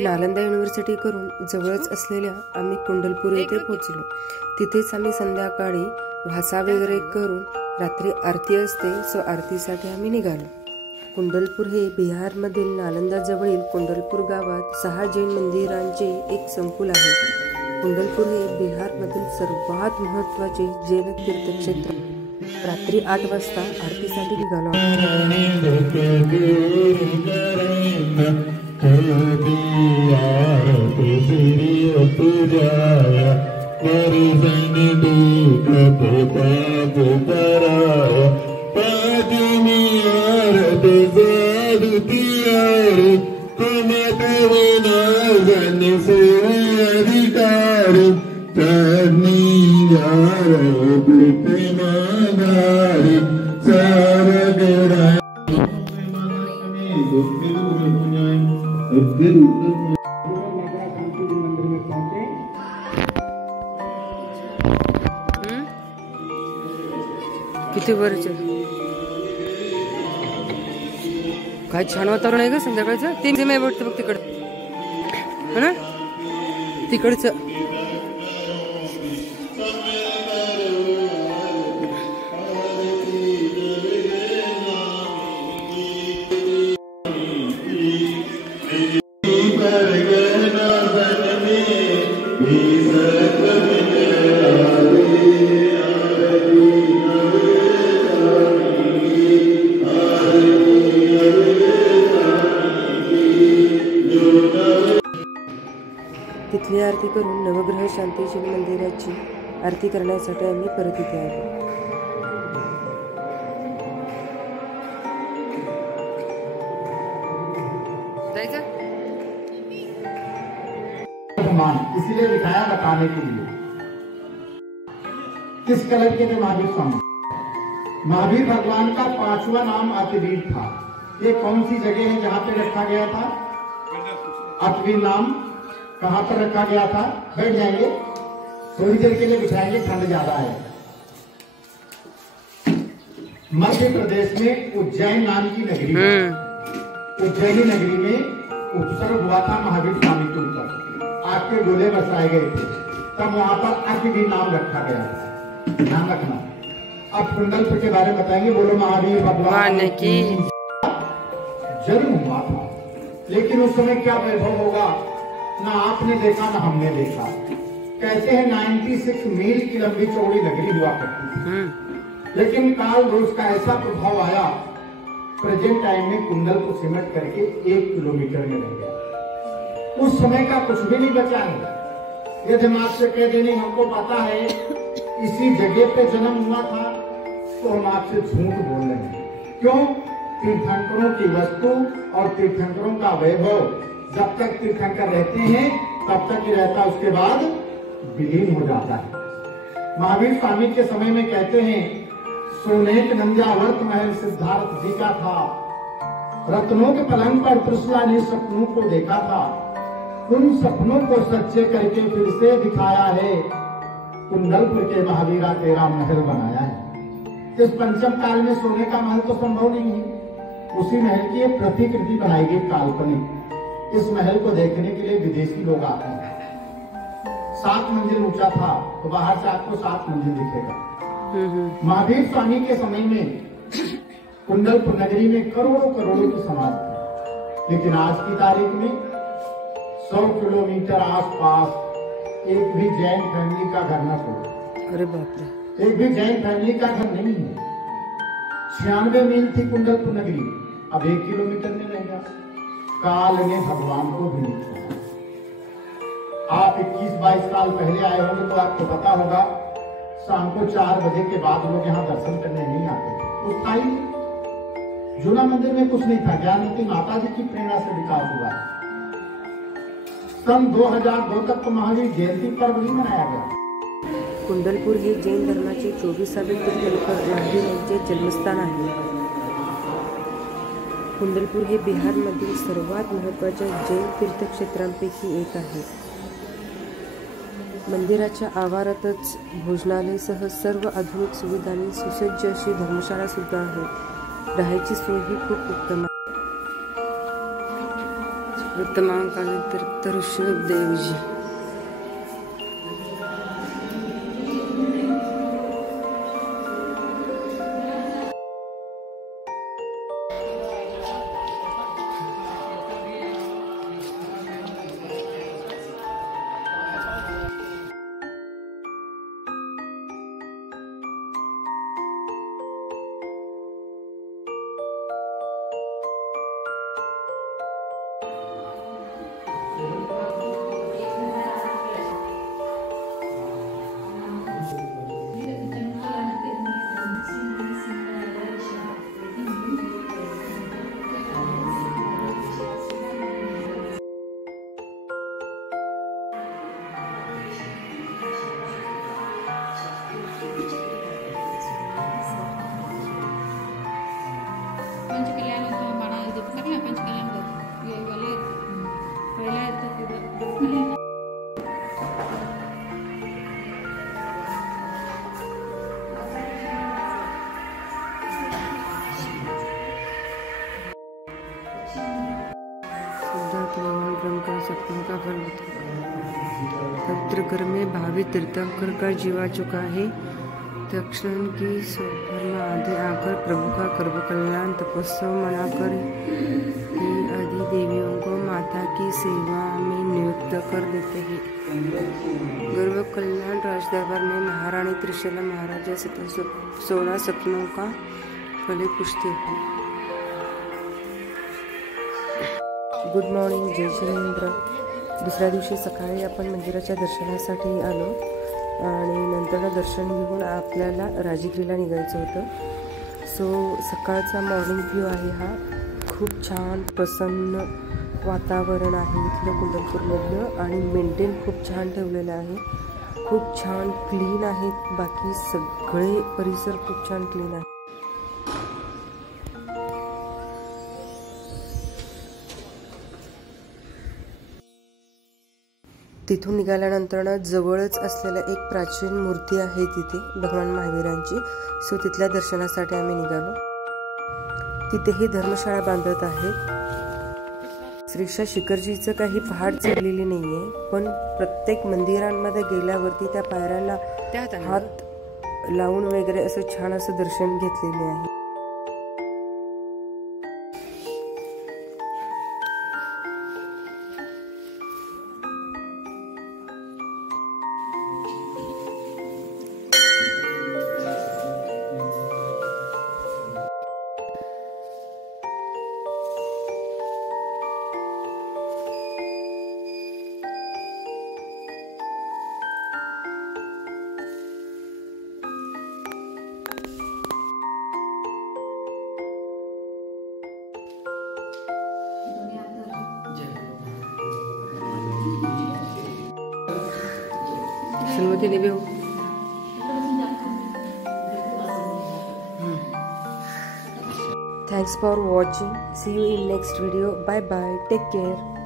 Nalanda university करून जवळच असलेल्या आम्ही कुंडलपूर येथे पोहोचलो। तिथेच आम्ही संध्याकाळी भासा वगैरे करून रात्री आरती असते सो आरतीसाठी आम्ही निघालो। कुंडलपूर हे बिहारमधील नालंदा जवळील कुंडलपूर गावात 6 जैन मंदिरांचे एक संकुल आहे। कुंडलपूर हे बिहारमधील सर्वात महत्त्वाचे जैन तीर्थक्षेत्र। रात्री 8 वाजता आरतीसाठी निघालो। किती वरचे काय छान वातावरण आहे का संध्याकाळचं। 3 मे वाटतं बघ तिकडं है ना, तिकडचं तिथली आरती करून नवग्रह शांती शिव मंदिराची आरती करण्यासाठी आम्ही परत इथे आलो। इसीलिए दिखाया बताने के लिए किस कलर के थे महावीर स्वामी। महावीर भगवान का 5वां नाम अतिवीर था। ये कौन सी जगह है जहां पे रखा गया था? अतिवीर नाम कहां पर रखा गया था? बैठ जाएंगे, थोड़ी देर के लिए बिठाएंगे, ठंड ज्यादा है। मध्य प्रदेश में उज्जैन नाम की नगरी, उज्जैनी नगरी में उपसर्ग हुआ था महावीर स्वामी के ऊपर। आग के गोले बरसाए गए थे, तब वहां पर अतिवीर नाम रखा गया था। ध्यान रखना। अब कुंडलपुर के बारे में बताएंगे। बोलो महावीर भगवान की जन्म हुआ था, लेकिन उस समय क्या वैभव होगा ना आपने देखा ना हमने देखा। कहते हैं 96 मील की लंबी चौड़ी नगरी हुआ करती थी, लेकिन काल दोष का ऐसा प्रभाव आया, प्रेजेंट टाइम में कुंडल को सिमट करके 1 किलोमीटर में रह गया। उस समय का कुछ भी नहीं बचा है। यदि हम आपसे कह देने हमको पता है इसी जगह पे जन्म हुआ था, तो हम आपसे झूठ बोल रहे हैं। क्यों? तीर्थंकरों की वस्तु और तीर्थंकरों का वैभव जब तक तीर्थंकर रहते हैं तब तक ही रहता, उसके बाद विलीन हो जाता है। महावीर स्वामी के समय में कहते हैं सोने के नंजावर्त महल सिद्धार्थ जी का था। रत्नों के पलंग पर त्रिशला ने सपनों को देखा था, उन सपनों को सच्चे करके फिर से दिखाया है। कुंडलपुर के महावीरा तेरा महल बनाया है। इस पंचम काल में सोने का महल तो संभव नहीं है, उसी महल की एक प्रतिकृति बनाई गई काल्पनिक। इस महल को देखने के लिए विदेशी लोग आते हैं। 7 मंजिल ऊंचा था, तो बाहर से आपको 7 मंजिल दिखेगा। महावीर स्वामी के समय में कुंडलपुर नगरी में करोड़ों करोड़ों की समाज थी, लेकिन आज की तारीख में 100 किलोमीटर आसपास एक भी जैन फैमिली का घर न खोलो। अरे बाप रे, एक भी जैन फैमिली का घर नहीं है। 96 मील थी कुंडलपुर नगरी, अब 1 किलोमीटर में रह गया। काल ने भगवान को भी नहीं छोड़ा। आप 21-22 साल पहले आए होंगे तो आपको पता होगा शाम को 4 बजे के बाद लोग यहाँ दर्शन करने नहीं आते थे। कुछ था ही, जूना मंदिर में कुछ नहीं था। ज्ञानवती माता जी की प्रेरणा से विकास हुआ है। सन 2002 तक तो महावीर जयंती पर्व नहीं मनाया गया। कुंडलपूर हे जैन धर्माचे 24वे तीर्थंकर महावीर यांचे जन्मस्थान आहे। कुंडलपूर हे बिहारमधील सर्वात महत्त्वाच्या जैन तीर्थक्षेत्रांपैकी एक आहे। मंदिराच्या आवारातच भोजनालयासह सर्व आधुनिक सुविधांनी सुसज्ज अशी धर्मशाळा सुद्धा आहे। राहायची सोय ही खूप उत्तम आहे। उत्तमांकानंतर ऋषभदेवजी. पंचकल्याण म्हणा ಇದು ಸಕಲ पंचकल्याण ಇವೆಲ್ಲ पहिला ಇರ್ತದೆ सपनों का फल पत्रकर में भावी तीर्थंकर का जीवा चुका है. दक्षिण की स्वभर में आधे आकर प्रभु का कर्म कल्याण तपस्या मनाकर ही आदि देवियों को माता की सेवा में नियुक्त कर देते हैं. गर्भ कल्याण राजदरबार में महारानी त्रिशला महाराजा 16 सपनों का फले पूछते हैं. गुड मॉर्निंग, जय श्रींद्र. दुसऱ्या दिवशी सकाळी आपण मंदिराच्या दर्शनासाठी आलो आणि नंतर दर्शन घेऊन आपल्याला राजगिरीला निघायचं होतं. सो सकाळचा मॉर्निंग व्ह्यू आहे हा. खूप छान प्रसन्न वातावरण आहे इथलं कुंडलपूरमधलं आणि मेंटेन खूप छान ठेवलेलं आहे. खूप छान क्लीन आहे. बाकी सगळे परिसर खूप छान क्लीन आहे. तिथून निघाल्यानंतर जवळच असलेल्या एक प्राचीन मूर्ती आहे तिथे भगवान महावीरांची. सो तिथल्या दर्शनासाठी आम्ही निघालो. तिथेही धर्मशाळा बांधत आहेत. श्रीक्षा शिखरजीचं काही पहाड चढलेली नाहीये, पण प्रत्येक मंदिरांमध्ये गेल्यावरती त्या पायऱ्यांना हात लावून वगैरे असं छान असं दर्शन घेतलेले आहे. सन्मति ने भी हो. Thanks for watching. See you in next video. Bye bye. Take care.